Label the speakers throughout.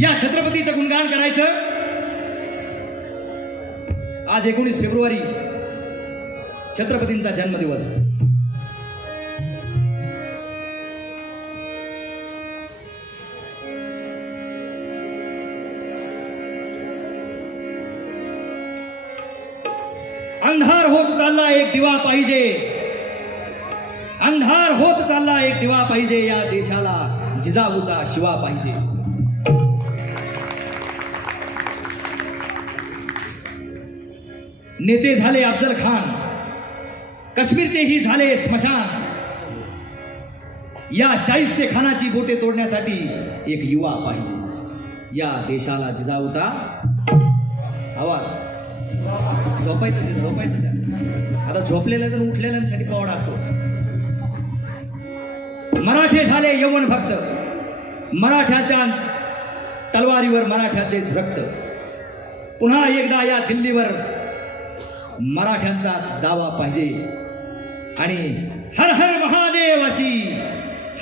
Speaker 1: या छत्रपतीचं गुणगान करायचं. आज एकोणीस फेब्रुवारी छत्रपतींचा जन्मदिवस. अंधार होत चालला एक दिवा पाहिजे. अंधार होत चालला एक दिवा पाहिजे या देशाला जिजाऊचा शिवा पाहिजे. नेते झाले अफजल खान काश्मीरचेही झाले स्मशान. या शाहिस्ते खानाची बोटे तोडण्यासाठी एक युवा पाहिजे. या देशाला जिजाऊचा आवाज. झोपायचं ते झोपायचं त्या आता झोपलेलं तर उठलेल्यांसाठी पावडा असतो. मराठे झाले यवन भक्त. मराठ्याच्या तलवारीवर मराठ्याचेच रक्त. पुन्हा एकदा या दिल्लीवर मराठ्यांचाच दावा पाहिजे. आणि हर हर महादेव अशी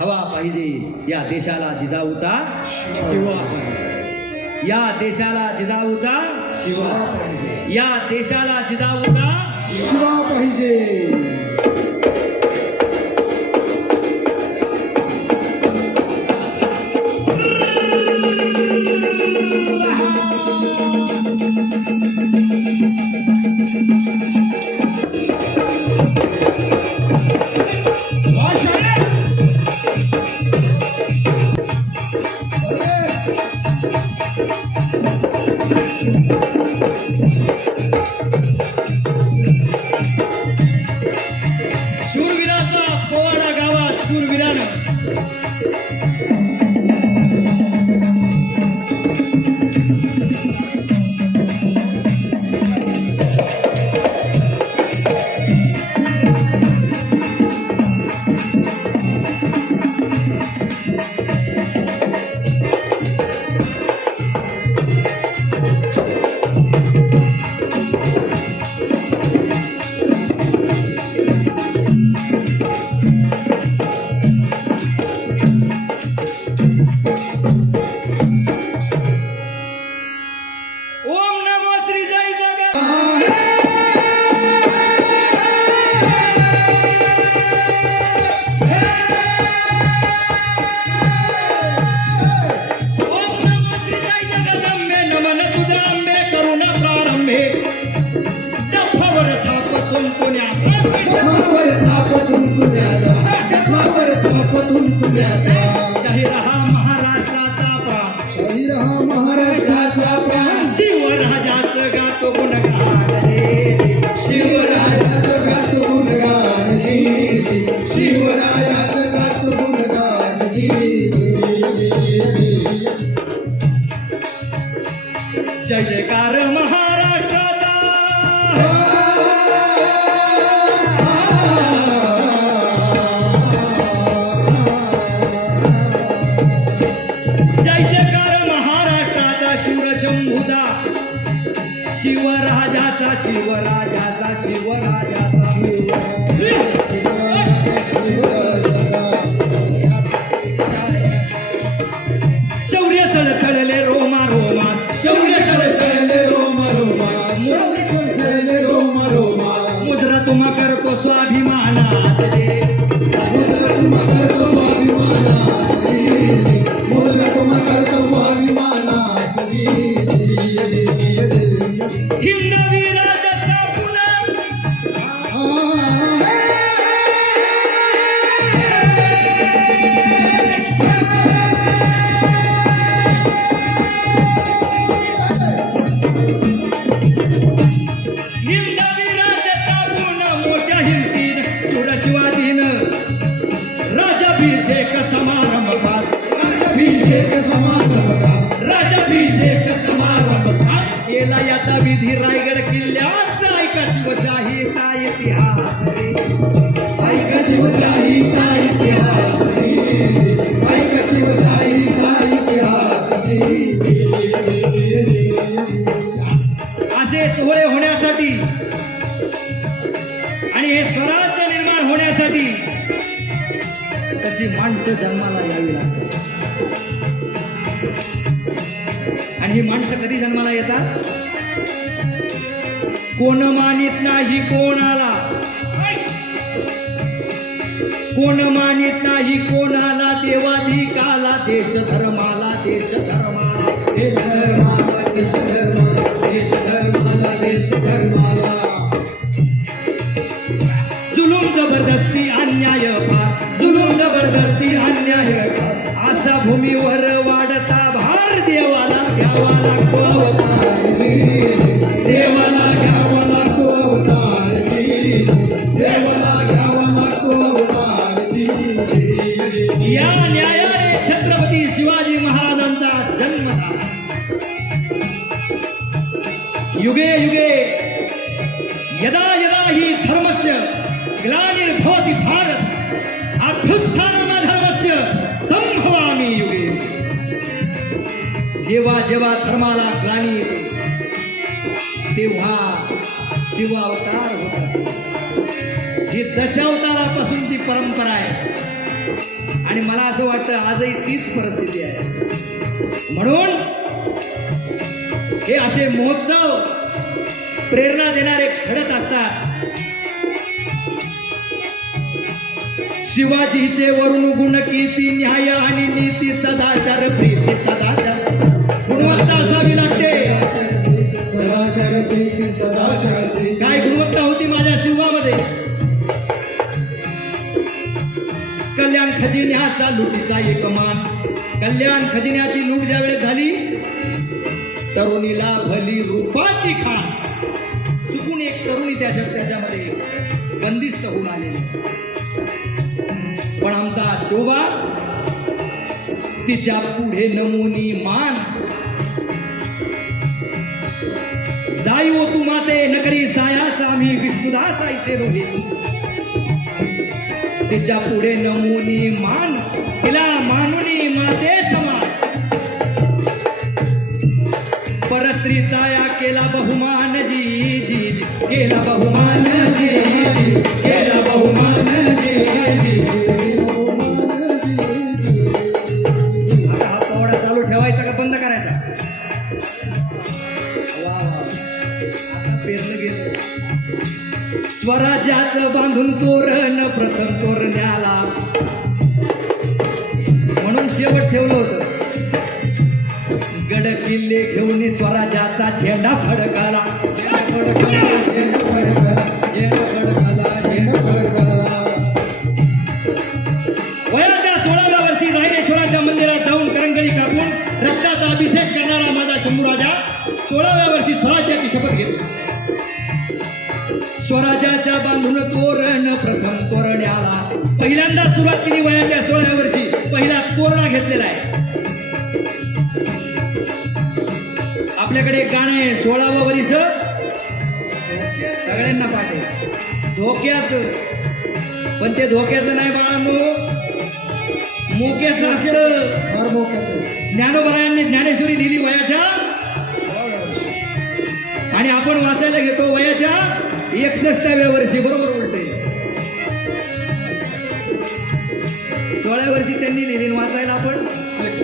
Speaker 1: हवा पाहिजे. या देशाला जिजाऊचा शिवा पाहिजे. या देशाला जिजाऊचा शिवा पाहिजे. या देशाला जिजाऊचा
Speaker 2: शिवा पाहिजे.
Speaker 1: 记住了大 Krishna युगे युगे यदा यदा ही धर्मस्य ग्लानिर्भवति भारत अभ्युत्थान धर्मस्य संभवामी युगे। जेव्हा जेव्हा धर्माला ग्लानी येते तेव्हा शिवावतार होतात. ही दशावतारापासूनची परंपरा आहे आणि मला असं वाटतं आजही तीच परिस्थिती आहे. म्हणून हे असे महोत्सव प्रेरणा देणारे घडत असतात. शिवाजीचे वरून गुण कीर्ती न्याय आणि नीती सदाचार प्रीती सदाचार. गुणवत्ता असावी लागते.
Speaker 2: सदाचार प्रीती सदाचार
Speaker 1: काय गुणवत्ता होती माझ्या शिवामध्ये कल्याण खजिन्याचा लुटीचा एक मान. कल्याण खजिन्याची लूट ज्यावेळेस झाली तरुणीला भली रूपाची खान चुकून एक तरुणी त्याच्या त्याच्यामध्ये बंदिस्त होऊन आलेली. पण आमचा शोभा तिच्या पुढे नमुनी मान. जाई ओ तू माते नकरी सायास आम्ही विष्णुदास आईचे रोहित तिच्या पुढे नमुनी मान. तिला मानुनी माते समान केला बहुमान जी जी जी. केला बहुमान सुरुवात केली वयाच्या सोळाव्या वर्षी पहिला तोरणा घेतलेला आहे. आपल्याकडे एक गाणं आहे सोळावं वर्ष सगळ्यांना पाठव. धोक्याचं पण ते धोक्याचं नाही बाळांनो. मोक्याचं असलं
Speaker 2: फार मोक्याचं.
Speaker 1: ज्ञानोबरायांनी ज्ञानेश्वरी लिहिली वयाच्या. आणि आपण वाचायला घेतो वयाच्या एकसष्टाव्या वर्षी. बरोबर उलटे. सोळ्या वर्षी त्यांनी लिहिली वाचायला आपण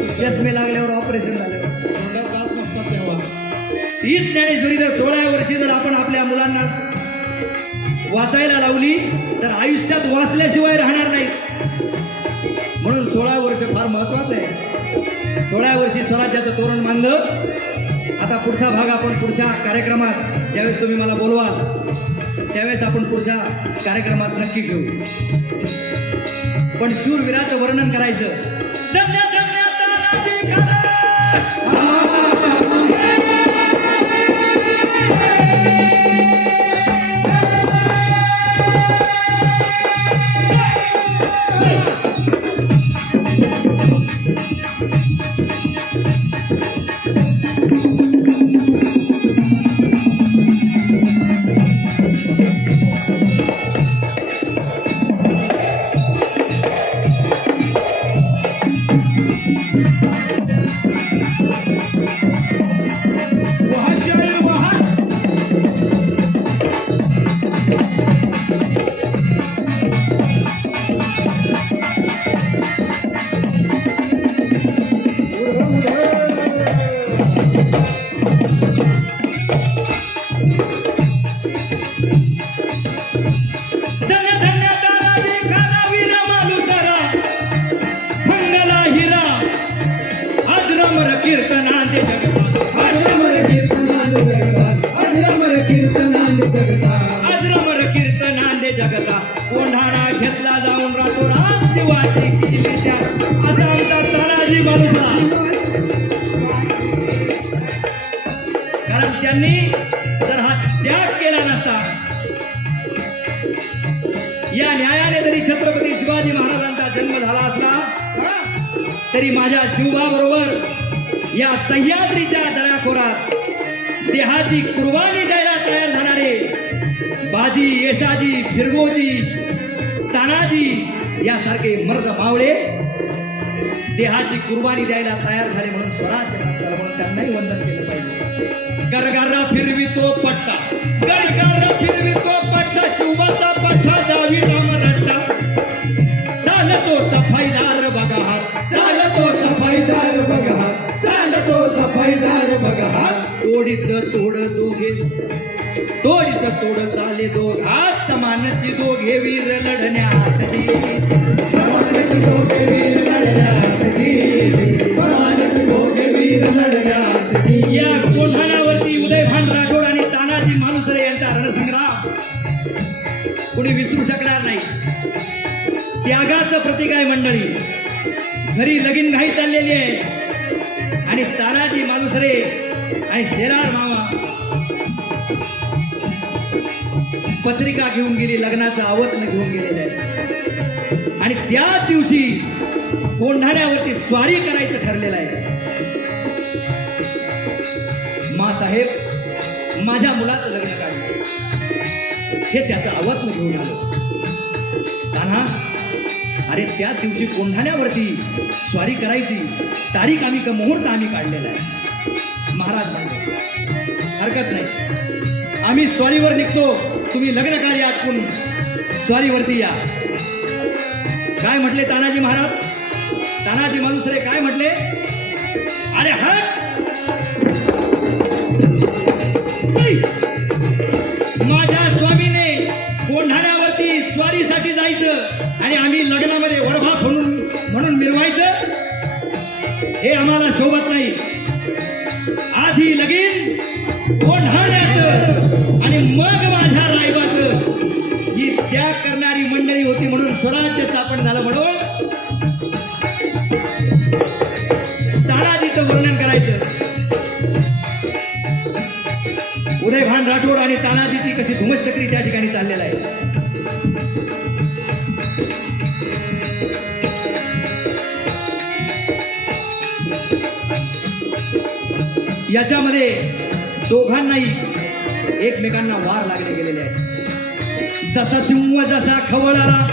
Speaker 1: चष्मे लागल्यावर ऑपरेशन झालं.
Speaker 2: तोंडात तेव्हा.
Speaker 1: हीच ज्ञानेश्वरी जर सोळा वर्षी जर आपण आपल्या मुलांना वाचायला लावली तर आयुष्यात वाचल्याशिवाय राहणार नाही. म्हणून सोळा वर्ष फार महत्वाचं आहे. सोळा वर्षी स्वराज्याचं तोरण मानलं आता पुढचा भाग आपण पुढच्या कार्यक्रमात ज्यावेळेस तुम्ही मला बोलवाल त्यावेळेस आपण पुढच्या कार्यक्रमात नक्की घेऊ. पण शूरवीराचं वर्णन करायचं. त्या असा आमचा तानाजी मालुसरा कारण त्यांनी जर हा त्याग केला नसता या न्यायाने जरी छत्रपती शिवाजी महाराजांचा जन्म झाला असला तरी माझ्या शिवबा बरोबर या सह्याद्रीच्या दयाखोरात देहाची कुर्बानी द्यायला तयार झाणारे बाजी येसाजी फिरगोजी तानाजी यासारखे मर्द मावळे देहाची कुर्बानी द्यायला तयार झाले म्हणून स्वराज्य म्हणून त्यांनाही वंदन केलं पाहिजे. सफाईदार बघा. हात
Speaker 2: चालतो सफाईदार बघा. चालतो सफाईदार बघा.
Speaker 1: तोडीस तोड दोघे. तोडीस तोड चाले दोघा. समानची दोघे वीर लढण्यात
Speaker 2: समानची दोघे वीर लढण्यात समानची दोघे वीर लढण्यात जी
Speaker 1: या कोंढाणावरती उदयभान राठोड आणि तानाजी मानुसरे यांचा रणसंग्राम. कुणी विसरू शकणार नाही त्यागाचं आहे मंडळी? घरी लगीन घाई चाललेली आहे. आणि तानाजी मालुसरे आणि शेरार मामा पत्रिका घेऊन गेली लग्नाचं आवतनं घेऊन गेलेलं आहे आणि त्या दिवशी कोंढाण्यावरती स्वारी करायचं ठरलेलं आहे. मा साहेब माझ्या मुलाचं लग्न काढलं. हे त्याचं आवतनं घेऊन आलं. कान्हा अरे त्याच दिवशी कोंढाण्यावरती स्वारी करायची तारीख आम्ही मुहूर्त आम्ही काढलेला आहे. महाराज हरकत नाही. आम्ही स्वारीवर निघतो. तुम्ही लग्न कार्य आटकून स्वारीवरती या. काय म्हटले तानाजी महाराज? तानाजी मालुसरे काय म्हटले? अरे हट माझ्या स्वामीने कोंढाण्यावरती स्वारीसाठी जायचं आणि आम्ही लग्न हे आम्हाला सोबत नाही. आधी लगीन कोंढाण्याचं आणि मग माझ्या रायबाचं. ही त्याग करणारी मंडळी होती म्हणून स्वराज्य स्थापन झालं म्हणून तानाजीचं वर्णन करायचं. उदयभान राठोड आणि तानाजीची कशी धुमश्चक्री त्या ठिकाणी चाललेला आहे. याच्यामध्ये दोघांनाही एकमेकांना वार लागले गेलेले आहेत. जसा सिंह जसा खवळाला.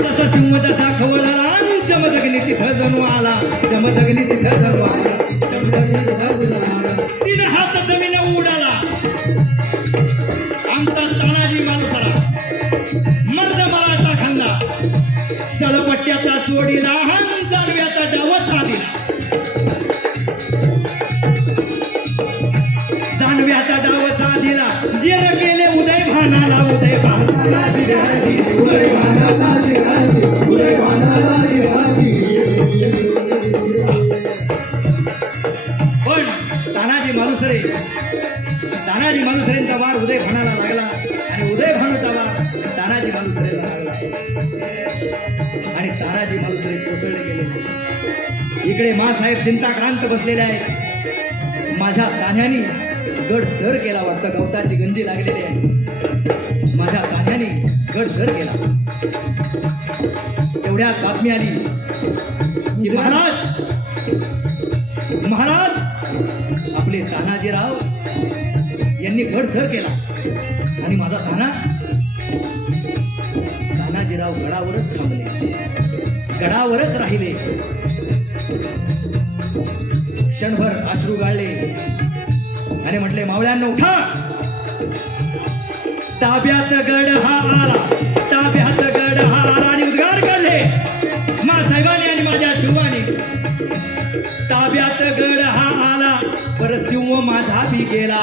Speaker 1: जसा सिंह जसा खवळाला. आणि तिथं जणू आला. चमदगली तिथं जणू आला.
Speaker 2: चमदगली तिथं जणू आला.
Speaker 1: तीन हात जमीन उडाला. आमचा तानाजी माणसाला मर्द मराठा खांदा. सळपट्ट्याचा सोडीला.
Speaker 2: लहान जाणव्याचा
Speaker 1: पण तानाजी मालुसरे. तानाजी मालुसरेंचा वार उदय भानाला लागला आणि उदय भानूचा वार तानाजी मालुसरेला लागला. आणि तानाजी माणुसरे कोसळले गेले. इकडे मासाहेब चिंताक्रांत बसलेले आहेत. माझ्या तान्यानी गड सर केला वाटतं. गवताची गंजी लागलेली आहे. माझ्या गाण्याने गड सर केला. तेवढ्यात बातमी आली की महाराज महाराज आपले तानाजीराव यांनी गड सर केला. आणि माझा ताना तानाजीराव गडावरच थांबले. गडावरच राहिले. क्षणभर अश्रू गाळले. आणि म्हटले मावळ्यांना उठा! ताब्यात गड हा आला. ताब्यात गड हा आला आणि उद्गार काढले मा साहेबांनी आणि माझ्या शिवानी ताब्यात गड हा आला. परशिव माझा बी गेला.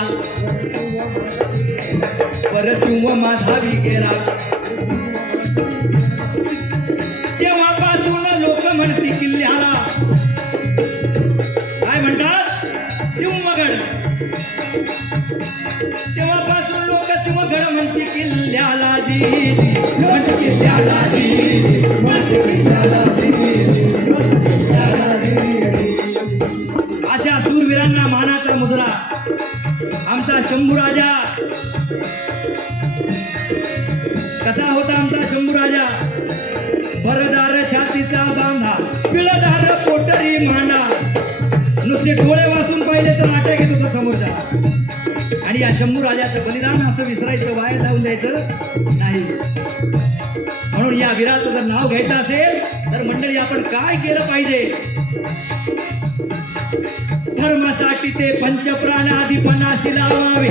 Speaker 1: परशिव माझा बी गेला. अशा सूरवीरांना मानाचा मुजरा आमचा शंभू राजा. कसा होता आमचा शंभू राजा? भरदार छातीचा बांधा पिळदार पोटरी मांडा. नुसते डोळे वाचून पाहिले तर आट्या घेत होता समोरच्या आणि या शंभू राजाचं बलिदान असं विसरायचं बाहेर जाऊन द्यायचं नाही. म्हणून या वीराचं जर नाव घ्यायचं असेल तर मंडळी आपण काय केलं पाहिजे? धर्मासाठी ते पंचप्राण आधी पणाशी लावावे.